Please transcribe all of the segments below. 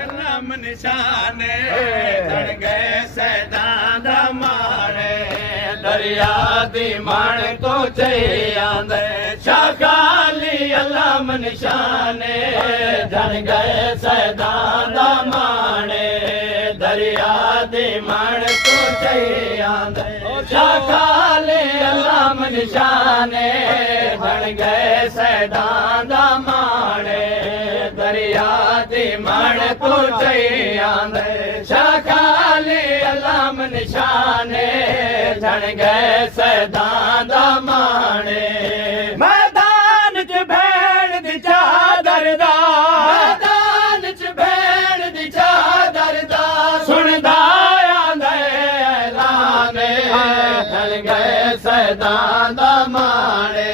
ਅਲਮ ਨਿਸ਼ਾਨੇ ਚੜ ਗਏ ਸੈਦਾਂ ਦਾ ਮਾਣੇ ਦਰਿਆ ਦੀ ਮਣ ਤੋਂ ਚੇ ਆਂਦੇ ਸ਼ਾਖਾਲੀ ਅਲਮ ਨਿਸ਼ਾਨੇ ਚੜ ਗਏ ਸੈਦਾਂ ਦਾ ਮਾਣੇ ਦਰਿਆ ਦੀ ਮਣ ਤੋਂ ਚੇ ਆਂਦੇ ਸ਼ਾਖਾਲੀ ਅਲਮ ਨਿਸ਼ਾਨੇ ਚੜ ਗਏ ਸੈਦਾਂ ਦਾ ਮਾਣੇ ਦਰਿਆ ਦੀ ਮਣ ਤੋਂ ਚੇ ਆਂਦੇ ਸ਼ਾਖਾਲੀ ਅਲਮ ਨਿਸ਼ਾਨੇ ਚੜ ਗਏ ਸੈਦਾਂ ਦਾ ਮਾਣੇ ਮੈਦਾਨ ਚ ਭੈਣ ਦੀ ਚਾਦਰ ਦਾ ਮੈਦਾਨ ਚ ਭੈਣ ਦੀ ਚਾਦਰ ਦਾ ਸੁਣਦਾ ਆਂਦੇ ਐਲਾਨੇ ਚੜ ਗਏ ਸੈਦਾਂ ਦਾ ਮਾਣੇ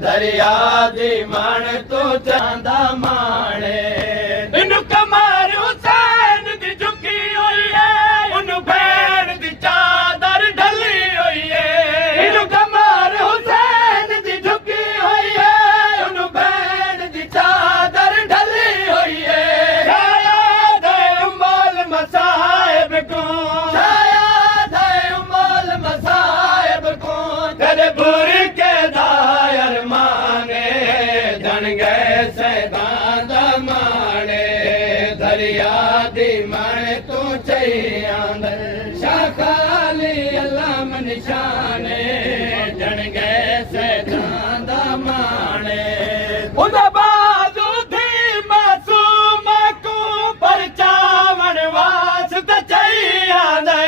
ਦਰਿਆ ਦੀ ਮਣ ਤੋਂ ਚਾਂਦਾ ਮਾਣੇ ਇਹਨੂੰ ਕਮਰ ਹੁਸੈਨ ਦੀ ਝੁਕੀ ਹੋਈ ਏ ਉਹਨੂੰ ਭੈਣ ਦੀ ਚਾਦਰ ਢਲੀ ਹੋਈ ਏ ਇਹਨੂੰ ਕਮਰ ਹੁਸੈਨ ਦੀ ਝੁਕੀ ਹੋਈ ਏ ਉਹਨੂੰ ਭੈਣ ਦੀ ਚਾਦਰ ਢਲੀ ਹੋਈ ਏ ਸ਼ਾਇਦ ਉਮਲ ਮਸਾਇਬ ਕੋ ਸ਼ਾਇਦ ਉਮਲ ਮਸਾਇਬ ਕੋ ਤੇਰੇ ਬੁਰਕੇ ਦਾ ਅਰਮਾਨੇ ਜਣ ਗਏ ਸੈਦਾਂ ਦਾ ਮਾਣੇ ਦਰਿਆ ਦੀ ਮਣ ਤੋਂ ਚੇ ਆਂਦੇ ਸ਼ਾਖਾਲੀ ਅਲਮ ਨਿਸ਼ਾਨੇ ਜਣ ਗਏ ਸੈਦਾਂ ਦਾ ਮਾਣੇ ਉਹਦਾ ਬਾਜ਼ੂ ਦੀ ਮਾਸੂਮ ਕੋ ਪਰਚਾਵਣ ਵਾਸਤੇ ਚੇ ਆਂਦੇ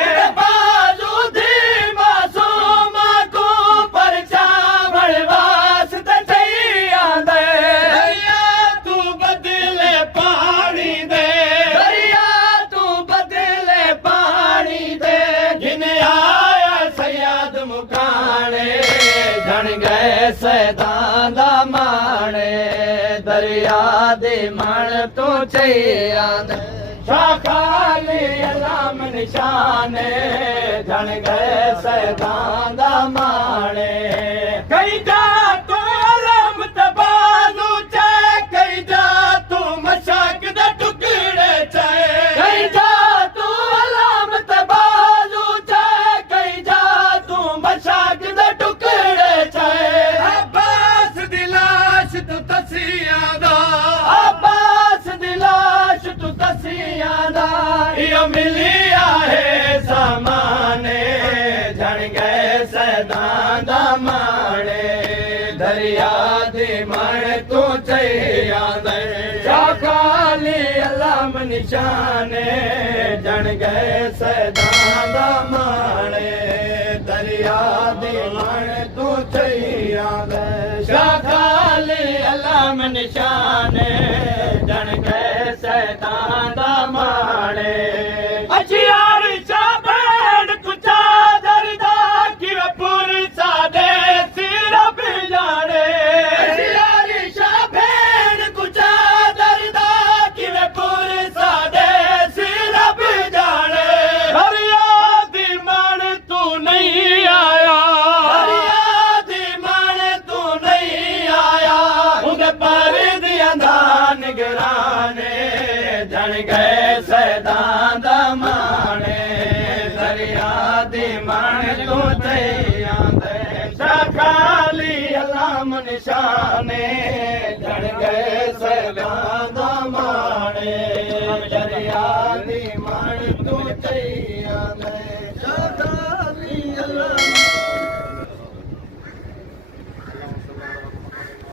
ਉਹਦਾ ਬਾਜ਼ੂ ਦੀ ਮਾਸੂਮ ਕੋ ਪਰਚਾਵਣ ਵਾਸਤੇ ਚੇ ਆਂਦੇ ਦਰਿਆ ਤੂੰ ਬਦਲੇ ਪਾਣੀ ਦੇ ਦਰਿਆ ਤੂੰ ਬਦਲੇ ਪਾਣੀ ਦੇ ਜਿਨ ਆਇਆ ਸਯਦ ਮੁਕਾਣੇ ਜਣ ਗਏ ਸੈਦਾਂ ਦਾ ਮਾਣੇ ਦਰਿਆ ਦੇ ਮਣ ਤੋਂ ਚੇ ਆਂਦੇ ਸ਼ਾਖਾਲੀ ਅਲਮ ਨਿਸ਼ਾਨੇ ਜਣ ਗਏ ਸੈਦਾਂ ਦਾ ਮਾਣੇ ਕਈ ਜਾ ਤੂੰ ਅਲਮ ਤਬਾਜ਼ੂ ਚੈ ਕਈ ਜਾ ਤੂੰ ਮਸ਼ਕ ਦੇ ਟੁਕੜੇ ਚੈ ਕਈ ਜਾ ਤੂੰ ਅਲਮ ਤਬਾਜ਼ੂ ਚੈ ਕਈ ਜਾ ਤੂੰ ਮਸ਼ਕ ਦੇ ਟੁਕੜੇ ਚੈ ਅਬਾਸ ਦੀ ਲਾਸ਼ ਤੂੰ ਤਸੀਆਂ ਦਾ ਅਬਾਸ ਦੀ ਲਾਸ਼ ਤੂੰ ਤਸੀਆਂ ਦਾ ਇਹ ਮਿਲਿਆ ਹੈ ਸਮਾਨੇ ਜਣ ਗਏ ਸੈਦਾਂ ਦਾ ਮਾਣੇ ਦਰਿਆ ਦੀ ਮਣ ਤੋਂ ਚੇ ਆਂਦੇ ਸ਼ਾਖਾਲੀ ਅਲਮ ਨਿਸ਼ਾਨੇ ਜਣ ਗਏ ਸੈਦਾਂ ਦਾ ਮਾਣੇ ਦਰਿਆ ਦੀ ਮਣ ਤੋਂ ਚੇ ਆਂਦੇ ਸ਼ਾਖਾਲੀ ਅਲਮ ਨਿਸ਼ਾਨੇ ਜਣ ਗਏ ਸੈਦਾਂ ਦਾ ਮਾਣੇ ਅਜਿਆਰੀ ਚਾਬੜ ਕੁਚਾ ਦਰਦਾ ਕਿਵੇਂ ਪੁਰ ਸਾਡੇ ਸਿਰ ਬਿਜਾੜੇ ਅਜਿਆਰੀ ਚਾਬੜ ਕੁਚਾ ਦਰਦਾ ਕਿਵੇਂ ਪੁਰ ਸਾਡੇ ਸਿਰ ਬਿਜਾੜੇ ਦਰਿਆ ਦੀ ਮਣ ਤੂੰ ਨਹੀਂ ਆਇਆ ਦਰਿਆ ਦੀ ਮਣ ਤੂੰ ਨਹੀਂ ਆਇਆ ਉਹਦੇ ਪਰ ਦੀਆਂ ਦਾ ਨਿਗਰਾਨੇ ਜਣ ਗਏ ਸੈਦਾਂ ਦਾ ਮਾਣੇ ਦਰਿਆ ਦੀ ਮਣ ਤੋਂ ਚੇ ਆਂਦੇ ਸ਼ਾਖਾਲੀ ਅਲਮ ਨਿਸ਼ਾਨੇ ਜਣ ਗਏ ਸੈਦਾਂ ਦਾ ਮਾਣੇ ਦਰਿਆ ਦੀ ਮਣ ਤੋਂ ਚੇ